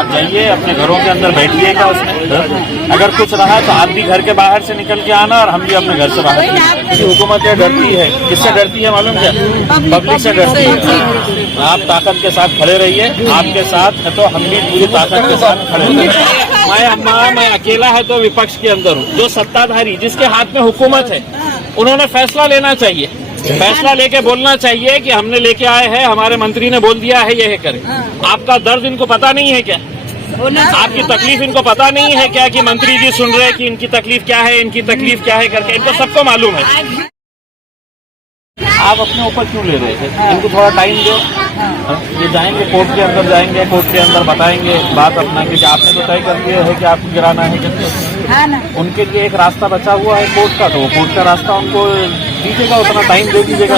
आप जाइए अपने घरों के अंदर बैठिएगा उसमें, अगर कुछ रहा तो आप भी घर के बाहर से निकल के आना और हम भी अपने घर से बाहर। हुकूमत डरती है, किससे डरती है मालूम क्या? पब्लिक से डरती है। आप ताकत के साथ खड़े रहिए, आपके साथ है तो हम भी पूरी ताकत के साथ खड़े रहिए। मैं अकेला है तो विपक्ष के अंदर हूँ, जो सत्ताधारी जिसके हाथ में हुकूमत है उन्होंने फैसला लेना चाहिए, फैसला लेके बोलना चाहिए कि हमने लेके आए हैं, हमारे मंत्री ने बोल दिया है ये करें। आपका दर्द इनको पता नहीं है क्या? आपकी तकलीफ इनको पता नहीं है क्या कि मंत्री जी सुन रहे हैं कि इनकी तकलीफ क्या है, इनकी तकलीफ क्या है करके? इनको सबको मालूम है। आप अपने ऊपर क्यों ले रहे थे? इनको थोड़ा टाइम दो, ये जाएंगे कोर्ट के अंदर, जाएंगे कोर्ट के अंदर बताएंगे बात अपना, क्योंकि आपने तो तय कर दिया है कि आपको गिराना है करके। उनके लिए एक रास्ता बचा हुआ है कोर्ट का, तो वो कोर्ट का रास्ता उनको दीजिएगा, उतना टाइम दे दीजिएगा।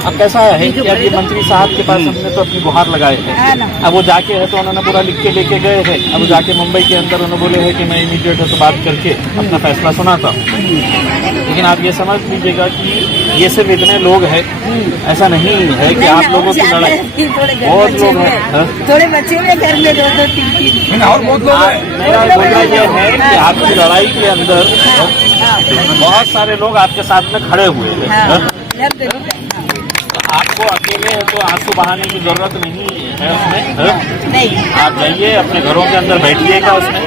अब कैसा है कि अब ये मंत्री साहब के पास हमने तो अपनी गुहार लगाए थे, अब वो जाके है तो उन्होंने पूरा लिख के लेके गए थे। अब जाके मुंबई के अंदर उन्होंने बोले है कि मैं इमीडिएट है तो बात करके अपना फैसला सुनाता हूँ। लेकिन आप ये समझ लीजिएगा कि ये सिर्फ इतने लोग हैं, ऐसा नहीं है कि आप लोगों की लड़ाई, बहुत लोग हैं, थोड़े बच्चे में घर में 2-2-3-3 और बहुत लोग हैं। मेरा बोलना यह है कि आपकी लड़ाई के अंदर बहुत सारे लोग आपके साथ में खड़े हुए हैं। आपको अकेले है तो आंसू बहाने की जरूरत नहीं है उसमें। नहीं, आप जाइए अपने घरों के अंदर बैठिएगा उसमें,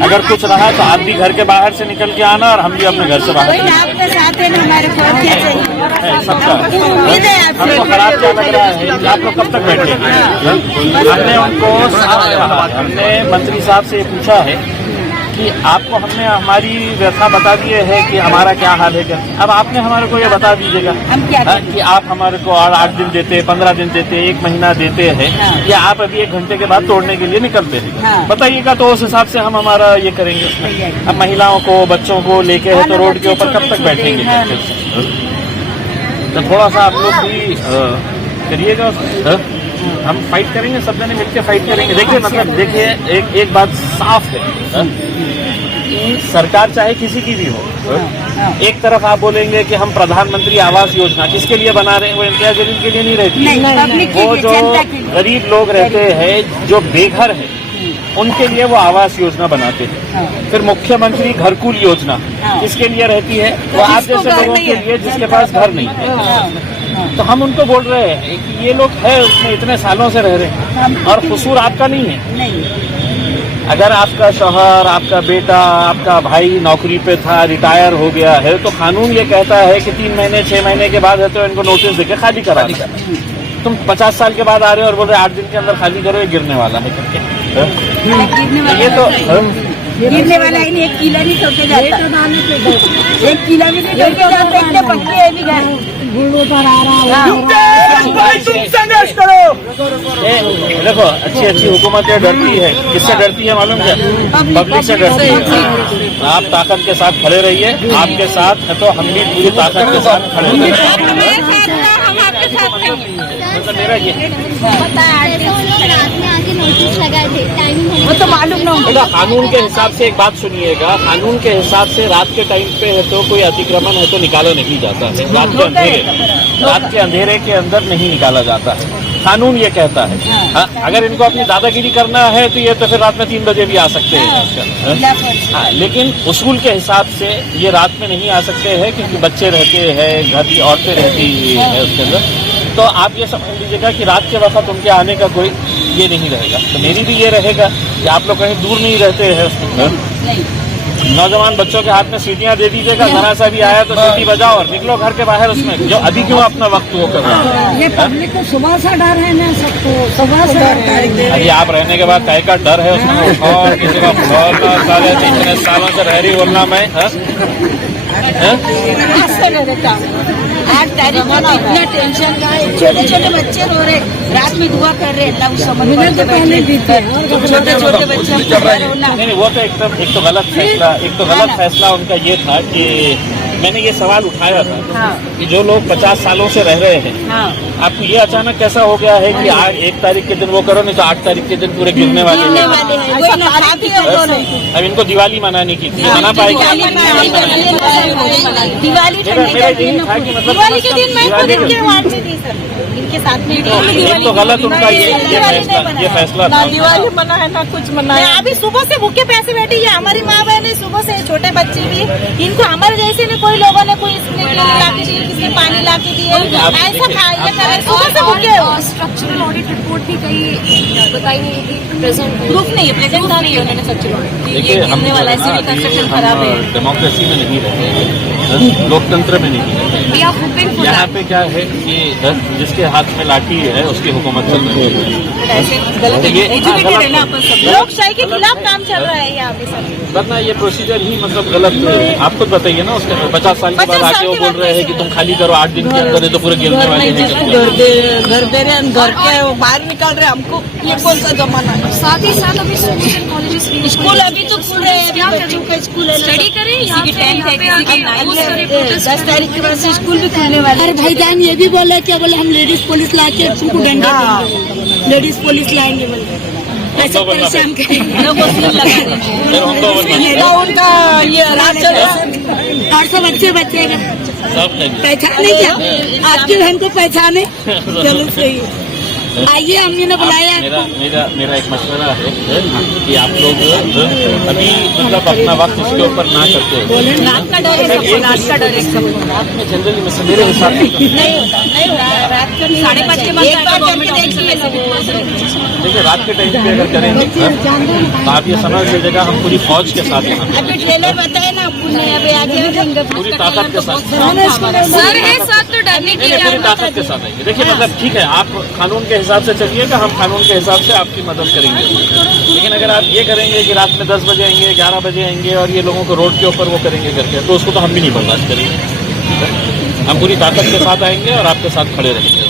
अगर कुछ रहा तो आप भी घर के बाहर से निकल के आना और हम भी अपने घर से बाहर। आपके साथ है ना, हमारे सबका हमको खराब क्या लग रहा है कि आप लोग कब तक बैठेंगे? हमने उनको साफ कहा, हमने मंत्री साहब से पूछा है कि आपको हमने हमारी व्यथा बता दिए है कि हमारा क्या हाल है क्या। अब आपने हमारे को ये बता दीजिएगा कि आप हमारे को 8 दिन देते, 15 दिन देते, 1 महीना देते हैं, या आप अभी 1 घंटे के बाद तोड़ने के लिए निकलते हैं, बताइएगा तो उस हिसाब से हम हमारा ये करेंगे उसमें। अब महिलाओं को बच्चों को लेके है तो रोड के ऊपर कब तक बैठेंगे? तो थोड़ा सा आप लोग भी करिएगा, हम फाइट करेंगे, सब जने मिलकर फाइट करेंगे। देखिए मतलब देखिए एक बात साफ है, सरकार चाहे किसी की भी हो, एक तरफ आप बोलेंगे कि हम प्रधानमंत्री आवास योजना किसके लिए बना रहे हैं? वो इम्तियाज जलील के लिए नहीं रहती, वो जो गरीब लोग रहते हैं जो बेघर है उनके लिए वो आवास योजना बनाते हैं। फिर मुख्यमंत्री घरकुल योजना किसके लिए रहती है? वो आप जैसे लोगों के लिए जिसके पास घर नहीं है। तो हम उनको बोल रहे हैं कि ये लोग है उसमें इतने सालों से रह रहे हैं और कसूर आपका नहीं है। अगर आपका शौहर, आपका बेटा, आपका भाई नौकरी पे था, रिटायर हो गया है, तो कानून ये कहता है कि 3 महीने 6 महीने के बाद है तो इनको नोटिस देके खाली करा दी। तुम 50 साल के बाद आ रहे हो और बोल रहे 8 दिन के अंदर खाली करो, ये गिरने वाला है करके। ये तो गिरने वाला ही नहीं, 1 किला नहीं टोके जाता, 1 किला भी नहीं टोके जाता, इतने पक्के है भी घर। संघर्ष करो। देखो अच्छी हुकूमतें डरती है, किससे डरती है मालूम क्या? पब्लिक से डरती है। आप ताकत के साथ खड़े रहिए, आपके साथ है तो हम भी पूरी ताकत के साथ खड़े रहिए। मेरा ये वो तो मालूम ना। कानून के हिसाब से एक बात सुनिएगा, कानून के हिसाब से रात के टाइम पे है तो कोई अतिक्रमण है तो निकाला नहीं जाता है, रात के अंधेरे के अंदर नहीं निकाला जाता है, कानून ये कहता है। अगर इनको अपनी दादागिरी करना है तो ये तो फिर रात में 3 बजे भी आ सकते हैं। लेकिन उसूल के हिसाब से ये रात में नहीं आ सकते हैं क्योंकि बच्चे रहते हैं, घर की औरतें रहती है उसके अंदर। तो आप ये समझ लीजिएगा कि रात के वक्त उनके आने का कोई ये नहीं रहेगा। तो मेरी भी ये रहेगा कि आप लोग कहीं दूर नहीं रहते हैं उसके। नौजवान बच्चों के हाथ में सीटियां दे दीजिएगा, जरा सा भी आया तो सीटी बजाओ और निकलो घर के बाहर उसमें, जो अभी क्यों अपना वक्त वो कर रहा है। ये पब्लिक को सुबह से डर है ना, सबको सुबह से डर। अभी आप रहने के बाद कहीं का डर है उसमें, और किसी का साले 3 सालों से रह रही बोलना मैं 8 तारीख को इतना टेंशन का है, छोटे बच्चे रो रहे, रात में दुआ कर रहे, अल्लाह समझ छोटे बच्चे। नहीं वो तो एकदम एक तो गलत फैसला उनका ये था कि मैंने ये सवाल उठाया था कि जो लोग 50 सालों से रह रहे हैं, आपको ये अचानक कैसा हो गया है कि आज 1 तारीख के दिन वो करो नहीं तो 8 तारीख के दिन पूरे गिरने वाले हैं। अब इनको दिवाली मनाने की थी, मना पाएगी? दिवाली मेरा यही था कि मतलब इनके साथ में एक तो गलत उनका ये फैसला ना दिवाली मना है ना कुछ मना है। अभी सुबह से भूखे प्यासे बैठी है हमारी माँ बहन, सुबह से छोटे बच्चे भी, इनको हमारे जैसे ने कोई लोगों ने कोई ला के दिए, किसी पानी ला के दिए, ऐसा खाया करे सुबह से भूखे। स्ट्रक्चरल ऑडिट रिपोर्ट भी कहीं बताई नहीं थी, प्रेजेंट प्रूफ नहीं है, प्रेजेंट नहीं है उन्होंने स्ट्रक्चरल ऑडिट। देखिए हम कंस्ट्रक्शन खराब है। डेमोक्रेसी में नहीं रहते हैं, लोकतंत्र में नहीं रहते हैं। वी आर होपिंग फॉर यहाँ पे क्या है कि जिसके हाथ में लाठी है उसकी हुकूमत चल रही है। ऐसे गलत ये एजुकेटेड है ना अपन सब। लोकशाही के खिलाफ काम चल रहा है यहाँ पे सर। वरना ये प्रोसीजर ही मतलब गलत है। आप खुद बताइए ना, उसके 50 साल के बाद आके वो बोल रहे हैं कि तुम खाली करो 8 दिन के अंदर, तो पूरे गिरने वाले हैं। घर दे रहे हैं, घर के वो बाहर निकाल रहे हैं हमको, ये कौन सा जमाना है। साथ ही साथ अभी स्कूल्स एंड कॉलेजेस भी स्कूल अभी तो खुल रहे हैं, अभी बच्चों के स्कूल है, स्टडी करें, यहाँ पे 10th है, किसी की 9th है, 10 तारीख के बाद से स्कूल भी खुलने वाले हैं। अरे भाईजान ये भी बोले क्या बोले हम लेडीज पुलिस ला के तुमको डंडा देंगे, लेडीज पुलिस लाएंगे बोले, ऐसा परेशान फिर हम तो उनका ये राज चल रहा है। 800 बच्चे बचेगा, सब है। पहचाने क्या आपकी बहन को पहचाने, चलो सही है। आइए हमने ने बुलाया मेरा एक मशवरा है कि आप लोग अभी मतलब अपना वक्त इसके ऊपर ना करते हो। रात का डर है सबको, रात का डर है सबको। रात में जनरली मेरे हिसाब से नहीं होता रात को 5:30 के बाद एक बार करके देखिए। देखिए रात के टाइम पे अगर करेंगे तो आप ये समझ लीजिएगा हम पूरी फौज के साथ यहाँ पे अभी ट्रेलर बताए ना पुणे अभी आगे पूरी ताकत के साथ सर है साथ तो डरने की पूरी ताकत के साथ आएंगे। देखिए मतलब ठीक है, आप कानून के हिसाब से चलिएगा, हम कानून के हिसाब से आपकी मदद करेंगे। लेकिन अगर आप ये करेंगे कि रात में 10 बजे आएंगे, 11 बजे आएंगे और ये लोगों को रोड के ऊपर वो करेंगे करके, तो उसको तो हम भी नहीं बर्दाश्त करेंगे। हम पूरी ताकत के साथ आएंगे और आपके साथ खड़े रहेंगे।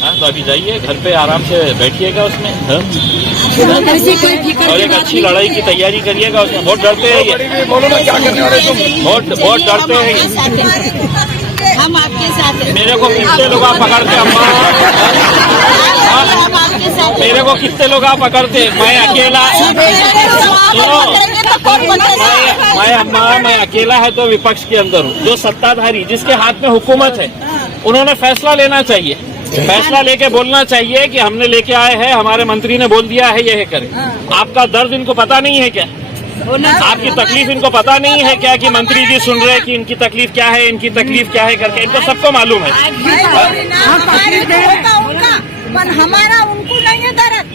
हाँ, तो अभी जाइए घर पे आराम से बैठिएगा उसमें, और एक अच्छी लड़ाई की तैयारी करिएगा उसमें। बहुत डरते हैं ये, बहुत डरते हैं ये। हम आपके साथ हैं। मेरे को कितने लोग आप पकड़ते अम्मा, हम आपके साथ मेरे को कितने लोग आप पकड़ते, मैं अकेला मैं अकेला है तो विपक्ष के अंदर हूँ। जो सत्ताधारी जिसके हाथ में हुकूमत है उन्होंने फैसला लेना चाहिए, फैसला लेके बोलना चाहिए कि हमने लेके आए हैं, हमारे मंत्री ने बोल दिया है ये करें। आपका दर्द इनको पता नहीं है क्या? आपकी तकलीफ इनको पता नहीं है क्या कि मंत्री जी सुन रहे हैं कि इनकी तकलीफ क्या है, इनकी तकलीफ क्या है करके? इनको सबको मालूम है। पर हमारा उनको नहीं है दर्द,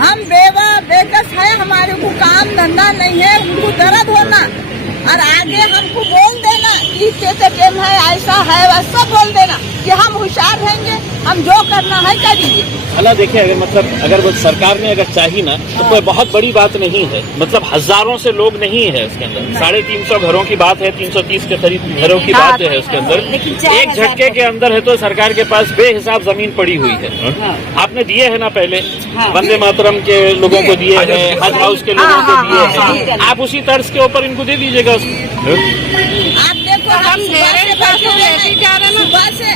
हम बेवा बेकस है, हमारे को काम धंधा नहीं है, उनको दर्द होना और आगे हमको बोल देना कि टेम है, ऐसा है वैसा बोल देना कि हम होशियार रहेंगे, हम जो करना है करिए। अल्लाह देखिए, अगर मतलब अगर वो सरकार ने अगर चाही ना तो कोई बहुत बड़ी बात नहीं है। मतलब हजारों से लोग नहीं है उसके अंदर, 350 घरों की बात है, 330 के करीब घरों की बात है उसके अंदर। एक झटके के अंदर है तो सरकार के पास बेहिसाब जमीन पड़ी हुई है। आपने दिए है ना पहले, वंदे मातरम के लोगों को दिए हैं, हज हाउस के लोगों को दिए हैं, आप उसी तर्ज के ऊपर इनको दे दीजिएगा। आप देखो हम सुबह से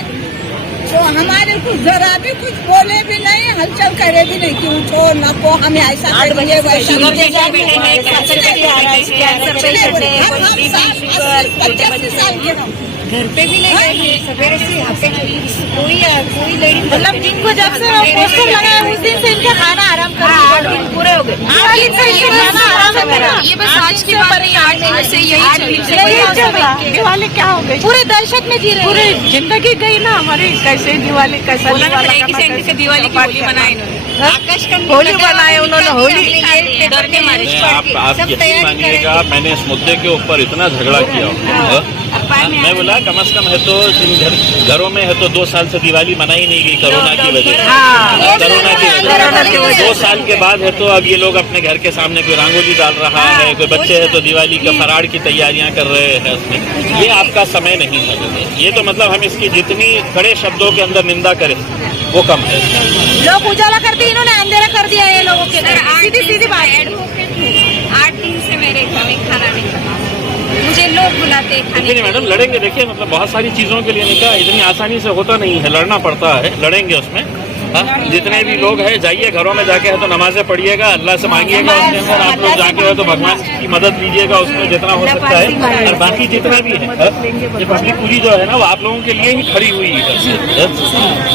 तो हमारे कुछ जरा भी कुछ बोले भी नहीं, हलचल करे भी नहीं कि उठो न को हमें ऐसा करेंगे वैसा। घर पे भी नहीं गए, सवेरे से यहाँ पे कोई लेडी मतलब जिनको जब से पोस्टर लगाया उस दिन से इनका खाना आराम कर 8 दिन पूरे हो गए। ये बस आज की बात है, 8 दिन से यही दिवाली क्या हो गई, पूरे दहशत में जी रहे पूरे जिंदगी गई ना हमारी। कैसे दिवाली, कैसा दिवाली की होली बनाए इन्होंने, होली बनाए उन्होंने, होली डर के मारे। आप यकीन मानिएगा, मैंने इस मुद्दे के ऊपर इतना झगड़ा किया। मैं बोला कम से कम है तो जिन घरों में है तो 2 साल से दिवाली मनाई नहीं गई कोरोना की वजह से। कोरोना की वजह 2 साल के बाद है तो अब ये लोग अपने घर के सामने कोई रंगोली डाल रहा है, कोई बच्चे है तो दिवाली का फराड़ की तैयारियां कर रहे हैं उसमें। ये आपका समय नहीं है। ये तो मतलब हम इसकी जितनी कड़े शब्दों के अंदर निंदा करें वो कम है। लोग उजाला कर दिए, इन्होंने अंधेरा कर दिया ये लोगों के। सीधी बात, 8 दिन से मेरे घर में खाना नहीं बना, मुझे लोग बुलाते खाने। नहीं मैडम, लड़ेंगे। देखिए मतलब बहुत सारी चीजों के लिए निकाह इतनी आसानी से होता नहीं है, लड़ना पड़ता है, लड़ेंगे उसमें। हाँ, जितने भी लोग हैं जाइए घरों में जाके है तो नमाजें पढ़िएगा, अल्लाह से मांगिएगा, उसके अंदर आप लोग जाके है तो भगवान की मदद लीजिएगा उसमें जितना हो सकता है। और बाकी जितना भी है ये पब्लिक पूरी जो है ना वो आप लोगों के लिए ही खड़ी हुई है,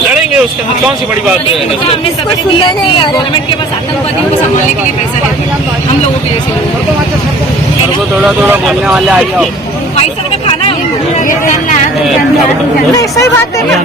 लड़ेंगे उसके अंदर कौन सी बड़ी बात है। हमने सबक दिया कि गवर्नमेंट के पास आतंकवादियों को संभालने के लिए पैसा नहीं है, हम लोगों के जैसे लोग थोड़ा थोड़ा बोलने वाले आ जाओ। 22 का खाना है उनको। सही बात है ना।